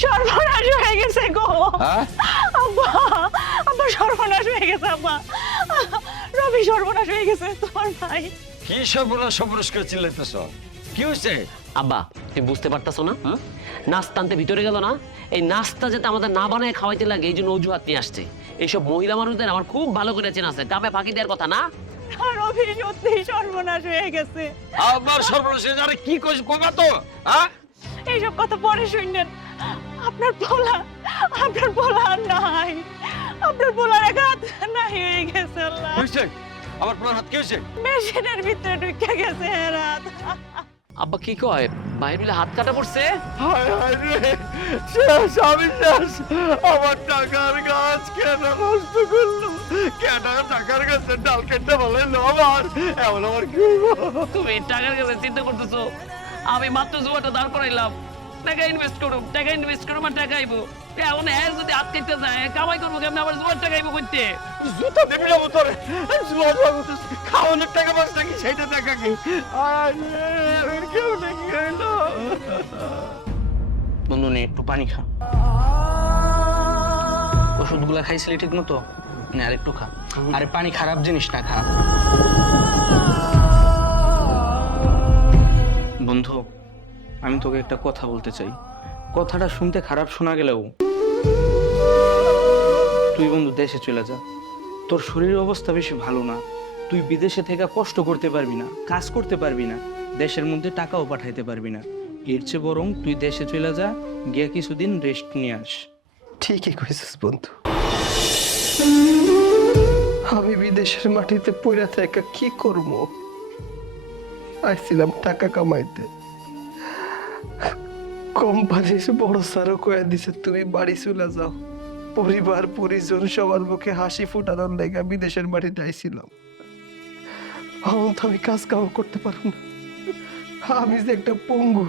সর্বনাশ হয়ে গেছে গো। হ্যাঁ? আব্বা আব্বা সর্বনাশ হয়ে গেছে আব্বা। রবি সর্বনাশ হয়ে গেছে তোমার ভাই। কি সর্বনাশ সর্বনাশ করে চিল্লাইতেছ? কি হয়েছে আব্বা তুমি বুঝতে পারতাছো না? নাস্তা আনতে ভিতরে গেল না? এই নাস্তা যাতে আমাদের না বানায় খাওয়াইতে লাগে এই জন্য অজুহাত নিয়ে আসছে। এইসব মহিলা মানুষদের আমার খুব ভালো করে চেনা আছে। কামে ফাঁকি দেওয়ার কথা না? রবি সত্যি সর্বনাশ হয়ে গেছে। আবার সর্বনাশ আরে কি কইছ কইবা তো হ্যাঁ? এইসব কথা পরে শুনলেন আপনার পোলা আপনার পোলা আর নাই। আপনার পোলার এক হাত নাই হয়ে গেছে আল্লাহ। হয়েছে? আমার পুরো হাত কি হয়েছে? মেশিনের ভিতরে ঢুকে গেছে এর হাত আব্বা কি কয়? বাইরে মিলে হাত কাটা পড়ছে? হায় হায় রে শেষ আমি শেষ আমার টাকার গাছ কেন নষ্ট করল। কেন টাকার গাছের ডাল কেটে বলে আমার এমন আমার কি? তুমি টাকার কাছে চিন্তা করতেছো। আমি মাত্র জুয়াটা দাঁড় করাইলাম। টাকা ইনভেস্ট করো টাকা ইনভেস্ট করো আমার টাকা আইবো। এখন হ্যাঁ যদি যায় কামাই করব কেমন? আবার জুয়ার টাকা আইবো করতে জুতা দেবি যাব তোরে খাওয়ানোর টাকা বাস নাকি কি? কেউ বন্ধু নে একটু পানি খা। ওষুধগুলা খাইছিলি ঠিক মতো? নে আরেকটু খা। আরে পানি খারাপ জিনিস না খা বন্ধু আমি তোকে একটা কথা বলতে চাই। কথাটা শুনতে খারাপ শোনা গেলেও তুই বন্ধু দেশে চলে যা। তোর শরীরের অবস্থা বেশি ভালো না। তুই বিদেশে থেকে কষ্ট করতে পারবি না, কাজ করতে পারবি না, দেশের মধ্যে টাকাও পাঠাইতে পারবি না। এর চেয়ে বরং তুই দেশে চলে যা, গিয়ে কিছুদিন রেস্ট নিয়ে আস। ঠিকই কইছিস বন্ধু। আমি বিদেশের মাটিতে পড়ে থাকা কি করব? আইছিলাম টাকা কামাইতে। কোম্পানি বড় সারও কয়ে দিছে, তুমি বাড়ি চলে যাও। পরিবার, পরিজন সবার মুখে হাসি ফুটানোর লেগে বিদেশের মাটিতে আইছিলাম এখন আমি কাজ কাম করতে পারব না। আমি যে একটা পঙ্গু,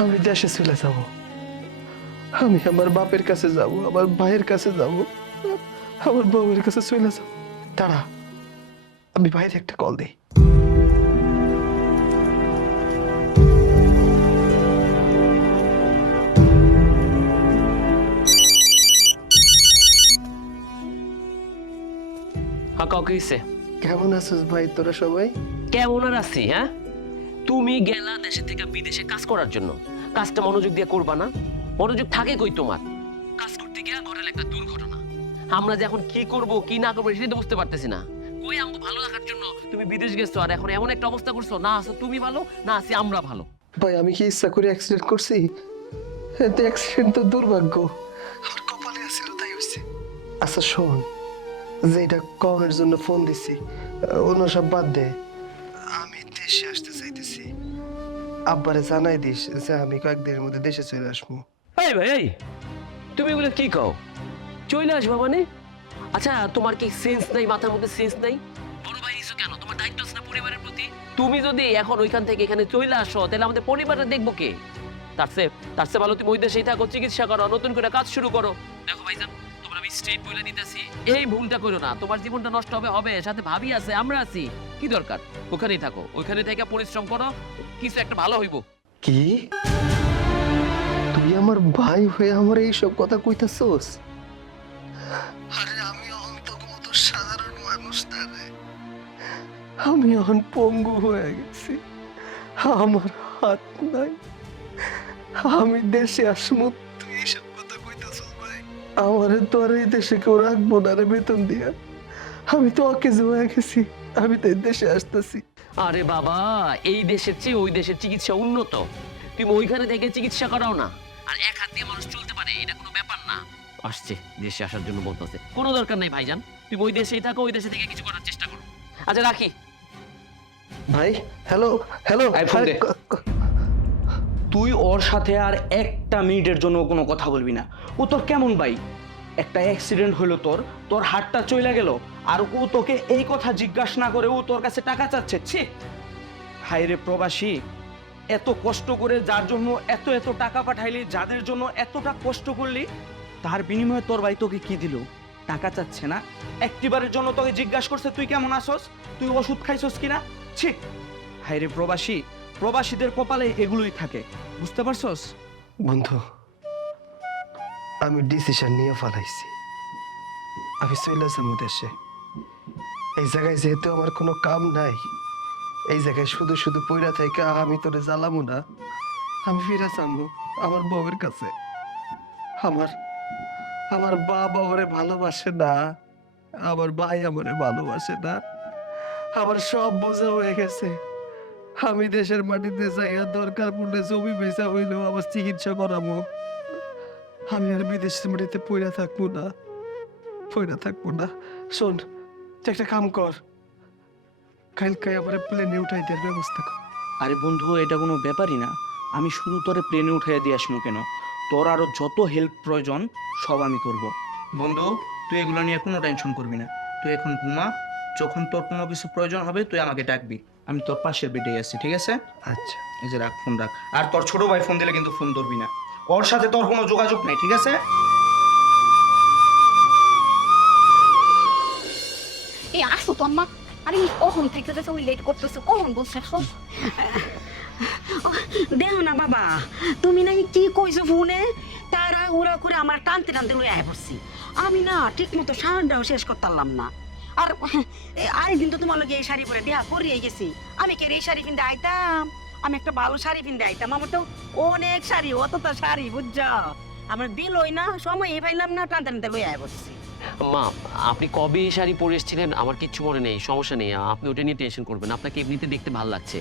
আমি দেশে চলে যাব। আমি আমার বাপের কাছে যাব, আমার ভাইয়ের কাছে যাব, আমার বউয়ের কাছে চলে যাব। তারা আমি বাইরে একটা কল দিই। কাউকে হইছে? কেমন আছিস ভাই তোরা সবাই? কেমন আর আছি হ্যাঁ? তুমি গেলা দেশে থেকে বিদেশে কাজ করার জন্য। কাজটা মনোযোগ দিয়ে করবা না। মনোযোগ থাকে কই তোমার? কাজ করতে গিয়া ঘরের একটা দুর্ঘটনা। আমরা যে এখন কি করব কি না করব সেটা বুঝতে পারতেছি না। কই আমাকে ভালো রাখার জন্য তুমি বিদেশ গেছো আর এখন এমন একটা অবস্থা করছ না আছো তুমি ভালো না আছি আমরা ভালো। ভাই আমি কি ইচ্ছা করে অ্যাক্সিডেন্ট করছি? এতে অ্যাক্সিডেন্ট তো দুর্ভাগ্য। আমার কপালে আছিল তাই হইছে। আচ্ছা শোন। যে এটা কমের জন্য ফোন দিছি অন্য সব বাদ দে। আমি দেশে আসতে চাইতেছি। আব্বারে জানাই দিস যে আমি কয়েকদিনের মধ্যে দেশে চলে আসব। এই ভাই এই! তুমি এগুলো কি কও? চলে আসবা মানে? আচ্ছা তোমার কি সেন্স নাই মাথার মধ্যে সেন্স নাই? বড় ভাই হিসেবে কেন? তোমার দায়িত্ব আছে না পরিবারের প্রতি? তুমি যদি এখন ওইখান থেকে এখানে চলে আসো তাহলে আমাদের পরিবারটা দেখব কে? তার চেয়ে তার চেয়ে ভালো তুমি ওই দেশেই থাকো চিকিৎসা করো নতুন করে কাজ শুরু করো। দেখো ভাইজান আমি স্ট্রেট বলে দিতেছি। এই ভুলটা করো না তোমার জীবনটা নষ্ট হবে হবে সাথে ভাবি আছে আমরা আছি। কি দরকার? ওখানেই থাকো ওইখানে থেকে পরিশ্রম করো কিছু একটা ভালো হইবো। কি? তুই আমার ভাই হয়ে আমার এইসব কথা কইতাছস? আরে আমি অহন তোর মতো সাধারণ মানুষ না রে। আমি অহন পঙ্গু হয়ে গেছি। আমার হাত নাই। আমি দেশে আসমু আমার তো আর এই দেশে কেউ রাখব না রে বেতন দিয়া। আমি তো অকেজ হয়ে গেছি আমি তো এই দেশে আসতেছি। আরে বাবা এই দেশের চেয়ে ওই দেশের চিকিৎসা উন্নত। তুমি ওইখানে থেকে চিকিৎসা করাও না। আর এক হাত দিয়ে মানুষ চলতে পারে এটা কোনো ব্যাপার না। আসছে দেশে আসার জন্য বলতেছে। কোনো দরকার নাই ভাইজান। তুমি ওই দেশেই থাকো ওই দেশে থেকে কিছু করার চেষ্টা করো। আচ্ছা রাখি। ভাই হ্যালো হ্যালো। তুই ওর সাথে আর একটা মিনিটের জন্য কোনো কথা বলবি না। ও তোর কেমন ভাই? একটা অ্যাক্সিডেন্ট হলো তোর তোর হাতটা চলে গেল, আর ও তোকে এই কথা জিজ্ঞাসা না করে ও তোর কাছে টাকা চাচ্ছে। ছি! হাই রে প্রবাসী, এত কষ্ট করে যার জন্য এত এত টাকা পাঠাইলি, যাদের জন্য এতটা কষ্ট করলি, তার বিনিময়ে তোর ভাই তোকে কি দিল? টাকা চাচ্ছে না? একটিবারের জন্য তোকে জিজ্ঞাসা করছে, তুই কেমন আসস তুই ওষুধ খাইছস কিনা? ছি! হাই রে প্রবাসী প্রবাসীদের কপালে এগুলোই থাকে। বুঝতে পারছস? বন্ধু, আমি ডিসিশন নিয়ে ফেলাইছি আমি চলে যাব দেশে। এই জায়গায় যেহেতু আমার কোনো কাম নাই, এই জায়গায় শুধু শুধু পইরা থেকে আমি তোরে জ্বালামু না, আমি ফিরে যাব আমার বউয়ের কাছে। আমার আমার বাবা ওরে ভালোবাসে না, আমার ভাই আমারে ভালোবাসে না, আমার সব বোঝা হয়ে গেছে। আমি দেশের মাটিতে যাইয়া দরকার পড়লে জমি বেচা হইলেও আমার চিকিৎসা করাবো। আমি আর বিদেশের মাটিতে পইরা থাকব না। পইরা থাকব না। শোন, তুই একটা কাম কর। কালকে আমার প্লেনে উঠাই দেওয়ার ব্যবস্থা কর। আরে বন্ধু, এটা কোনো ব্যাপারই না। আমি শুধু তোরে প্লেনে উঠাইয়া দিয়ে আসব কেন? তোর আরও যত হেল্প প্রয়োজন, সব আমি করব। বন্ধু, তুই এগুলো নিয়ে কোনো টেনশন করবি না। তুই এখন ঘুমা, যখন তোর কোনো কিছু প্রয়োজন হবে, তুই আমাকে ডাকবি। আমি তোর পাশের বেডে আছি ঠিক আছে? আচ্ছা। এই যে রাখ ফোন রাখ। আর তোর ছোট ভাই ফোন দিলে কিন্তু ফোন ধরবি না। ওর সাথে তোর কোনো যোগাযোগ নাই ঠিক আছে? এই আসো তো আম্মা। আরে কখন থেকে যে তুমি লেট করতেছো কখন বলছো দেখো না বাবা। তুমি নাকি কি কইছো ফোনে? তারা ওরা করে আমার টানতে টানতে লয়ে আয় পড়ছি। আমি না ঠিক মতো সারাটাও শেষ করতে পারলাম না। আর আই তোমার লগে এই শাড়ি পরে দেহা করিয়ে গেছি। আমি কে এই শাড়ি কিনতে আইতাম? আমি একটা ভালো শাড়ি কিনতে আইতাম। আমার তো অনেক শাড়ি অত তো শাড়ি বুঝছ? আমার দিলই না সময় পাইলাম না টানতে টানতে আয় পড়ছি মা আপনি কবে এই শাড়ি পরে এসেছিলেন? আমার কিচ্ছু মনে নেই সমস্যা নেই। আপনি ওটা নিয়ে টেনশন করবেন আপনাকে এমনিতে দেখতে ভালো লাগছে।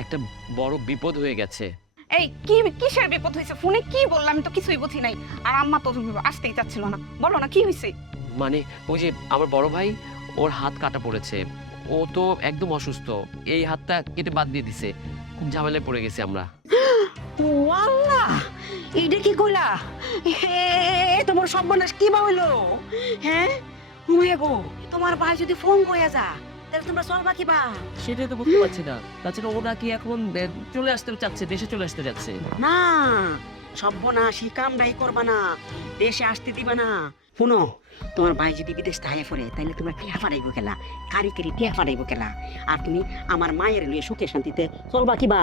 একটা বড় বিপদ হয়ে গেছে। এই কি কিসের বিপদ হয়েছে? ফোনে কি বললাম আমি তো কিছুই বুঝি নাই। আর আম্মা তো আসতেই চাচ্ছিল না। বলো না কি হয়েছে মানে ওই যে আমার বড় ভাই ওর হাত কাটা পড়েছে। ও তো একদম অসুস্থ। এই হাতটা কেটে বাদ দিয়ে দিছে। খুব ঝামেলায় পড়ে গেছি আমরা। ওয়াল্লাহ! এইটা কি কইলা? হে তোমার সর্বনাশ কি বা হইল? হ্যাঁ হুমে গো। তোমার ভাই যদি ফোন কইয়া যা তাহলে তোমরা চলবা কি বা? সেটাই তো বুঝতে পারছি না। তাছাড়া ও নাকি এখন চলে আসতে চাচ্ছে দেশে চলে আসতে যাচ্ছে। না সর্বনাশ এই কামটাই করবা না, দেশে আসতে দিবা না। শুনো, তোমার ভাই যদি বিদেশ থাকে পড়ে তাহলে তোমরা টিয়া ফাড়াইবো খেলা, কারি কারি টিয়া ফাড়াইবো খেলা। আর তুমি আমার মায়ের লিয়ে সুখে শান্তিতে চলবা কিবা।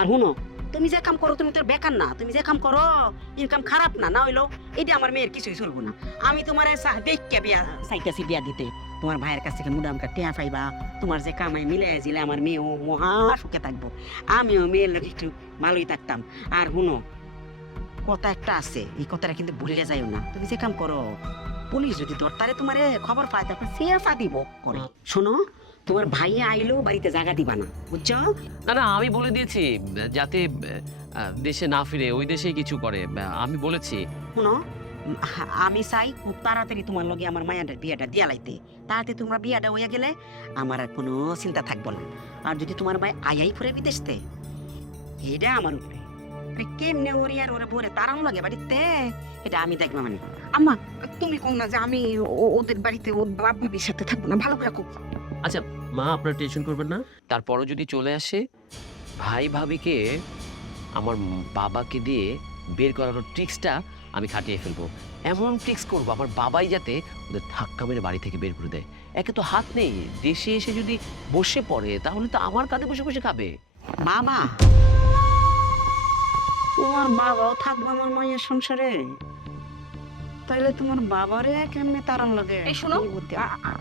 আর শুনো, তুমি যে কাম করো, তুমি তো বেকার না, তুমি যে কাম করো ইনকাম খারাপ না না হইল এটা আমার মেয়ের কিছুই চলবো না। আমি তোমার দেখকে বিয়া, চাইতেছি বিয়া দিতে। তোমার ভাইয়ের কাছ থেকে মুদামকা টিয়া পাইবা তোমার যে কামাই মিলে দিলে আমার মেয়েও মহা সুখে থাকব। আমিও মেয়ের লোক একটু ভালোই থাকতাম। আর শুনো কথা একটা আছে এই কথাটা কিন্তু ভুলে যাইও না। তুমি যে কাম করো পুলিশ যদি দরতারে তোমার খবর পায় তারপর সিএফা দিব করে। শোনো তোমার ভাইয়ে আইলেও বাড়িতে জায়গা দিবা না বুঝছ? না না আমি বলে দিয়েছি যাতে দেশে না ফিরে ওই দেশেই কিছু করে আমি বলেছি। শোনো আমি চাই খুব তাড়াতাড়ি তোমার লগে আমার মায়াটার বিয়েটা দিয়া লাইতে। তাড়াতাড়ি তোমরা বিয়েটা হইয়া গেলে আমার আর কোনো চিন্তা থাকব না। আর যদি তোমার ভাই আইয়াই ফুরে বিদেশতে এটা আমার উপরে। আরে কেমনে ওরে আর ওরে ভরে তারাও লাগে বাড়িতে? এটা আমি দেখব মানে। আম্মা তুমি কোন না যে আমি ওদের বাড়িতে ওর বাপ ভাবির সাথে থাকব না ভালো করে আচ্ছা মা আপনার টেনশন করবেন না। তারপরও যদি চলে আসে ভাই ভাবিকে আমার বাবাকে দিয়ে বের করানোর ট্রিক্সটা আমি খাটিয়ে ফেলব। এমন ট্রিক্স করব আমার বাবাই যাতে ওদের ধাক্কা মেরে বাড়ি থেকে বের করে দেয়। একে তো হাত নেই দেশে এসে যদি বসে পড়ে তাহলে তো আমার কাঁধে বসে বসে খাবে। বাবা তোমার বাবাও থাকবে আমার মায়ের সংসারে? তাইলে তোমার বাবারে কেমনে তারান লাগে? এই শোনো,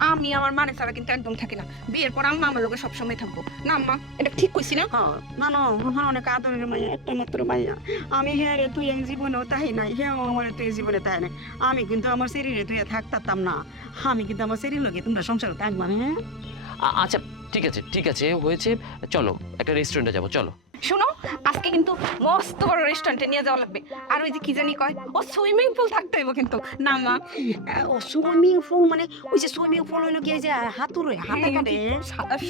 আমি আমার মানে ছাড়া কিন্তু একদম থাকি না। বিয়ের পর আম্মা আমার লোকে সবসময় থাকব। না আম্মা এটা ঠিক কইছি না? হ্যাঁ, না না হ্যাঁ অনেক আদরের মাইয়া একটা মাত্র মাইয়া আমি হ্যাঁ রে তুই এই জীবনেও তাই নাই হ্যাঁ আমার তুই এই জীবনে তাই নাই। আমি কিন্তু আমার শরীরে তুই থাকতাম না। আমি কিন্তু আমার শরীর লোকে তোমরা সংসারে থাকবা হ্যাঁ? আচ্ছা ঠিক আছে ঠিক আছে হয়েছে। চলো একটা রেস্টুরেন্টে যাব চলো। শোনো আজকে কিন্তু মস্ত বড় রেস্টুরেন্টে নিয়ে যাওয়া লাগবে। আর ওই যে কি জানি কয় ও সুইমিং পুল থাকতে হইব কিন্তু। না মা। ও সুইমিং পুল মানে ওই যে সুইমিং পুল হইল কি এই যে হাতুরে হাতে কাটে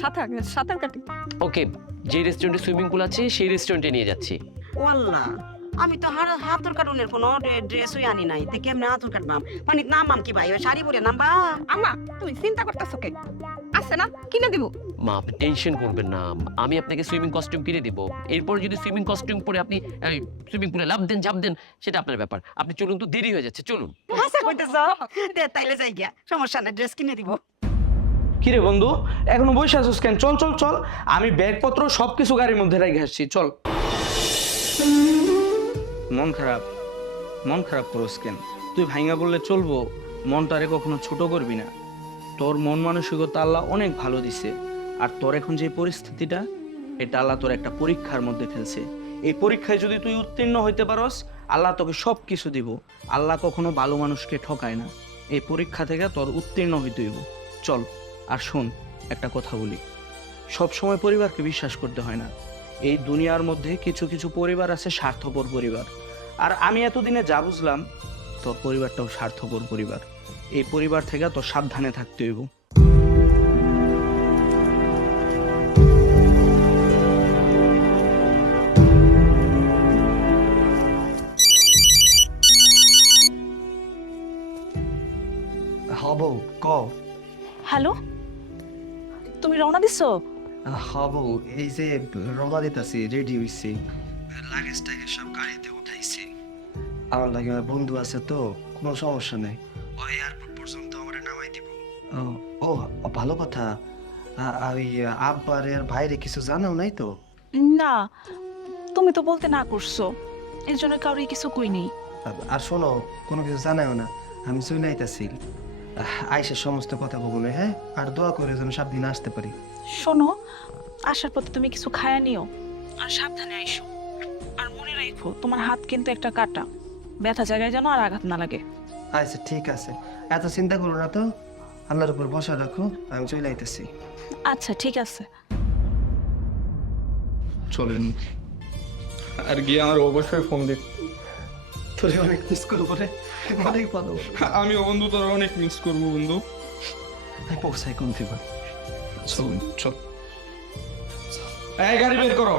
সাঁতার সাঁতার কাটে ওকে যে রেস্টুরেন্টে সুইমিং পুল আছে সেই রেস্টুরেন্টে নিয়ে যাচ্ছি। ওয়াল্লাহ আমি তো হার হাতুর কাটুনের কোনো ড্রেসই আনি নাই। তে কেমনে হাতুর কাটবাম মানে নামাম কি ভাই? ওই শাড়ি পরে নামবা আম্মা তুমি চিন্তা করতেছো কে? আছে না? কিনে দিব। মা আপনি টেনশন করবেন না। আমি আপনাকে সুইমিং কস্টিউম কিনে দিব। এরপর যদি সুইমিং কস্টিউম পরে আপনি সুইমিং পুলে লাভ দেন ঝাঁপ দেন সেটা আপনার ব্যাপার। আপনি চলুন তো দেরি হয়ে যাচ্ছে চলুন। আশা দে তাইলে যাই গিয়া। সমস্যা নাই ড্রেস কিনে দিব। কি রে বন্ধু এখনও বসে আছিস কেন? চল চল চল। আমি ব্যাগপত্র সব কিছু গাড়ির মধ্যে রেখে আসছি চল। মন খারাপ মন খারাপ করস কেন? তুই ভাইঙ্গা বললে চলবো মনটারে কখনো ছোট করবি না। তোর মন মানসিকতা আল্লাহ অনেক ভালো দিছে। আর তোর এখন যে পরিস্থিতিটা, এটা আল্লাহ তোর একটা পরীক্ষার মধ্যে ফেলছে। এই পরীক্ষায় যদি তুই উত্তীর্ণ হইতে পারস, আল্লাহ তোকে সব কিছু দিব। আল্লাহ কখনো ভালো মানুষকে ঠকায় না। এই পরীক্ষা থেকে তোর উত্তীর্ণ হইতে হইব। চল, আর শোন, একটা কথা বলি। সব সময় পরিবারকে বিশ্বাস করতে হয় না। এই দুনিয়ার মধ্যে কিছু কিছু পরিবার আছে স্বার্থপর পরিবার। আর আমি এতদিনে যা বুঝলাম, তোর পরিবারটাও স্বার্থপর পরিবার। এই পরিবার থেকে তোর সাবধানে থাকতে হইব। হ্যালো? তুমি রওনা দিছো? হব এই যে রওনা দিতেছি রেডি হইছি। লাগেজ টাগেজ সব গাড়িতে উঠাইছি। আমার লাগে বন্ধু আছে তো কোনো সমস্যা নেই। ও এয়ারপোর্ট পর্যন্ত আমার নামাই দিব। ও ও, ভালো কথা। ওই আব্বার এর বাইরে কিছু জানাও নাই তো? না তুমি তো বলতে না করছ। এর জন্য কাউরি কিছু কই নেই। আর- শোনো কোনো কিছু জানাও না। আমি চলে আইসে সমস্ত কথা বলব হ্যাঁ? আর দোয়া করে যেন সব দিন আসতে পারি। শোনো আসার পথে তুমি কিছু খায়া নিও আর সাবধানে আইসো। আর মনে রাখো তোমার হাত কিন্তু একটা কাটা। ব্যথা জায়গায় যেন আর আঘাত না লাগে। আচ্ছা ঠিক আছে। এত চিন্তা করো না তো। আল্লাহর উপর বসা রাখো আমি চলে আইতেছি। আচ্ছা ঠিক আছে। চলেন। আর গিয়ে আমার অবশ্যই ফোন দিন তোরে অনেক মিস করব রে। অনেক ভালো। আমিও বন্ধু তোরা অনেক মিস করব বন্ধু। আমি পৌঁছাই কোন থেকে? চল চল। এই গাড়ি বের করো।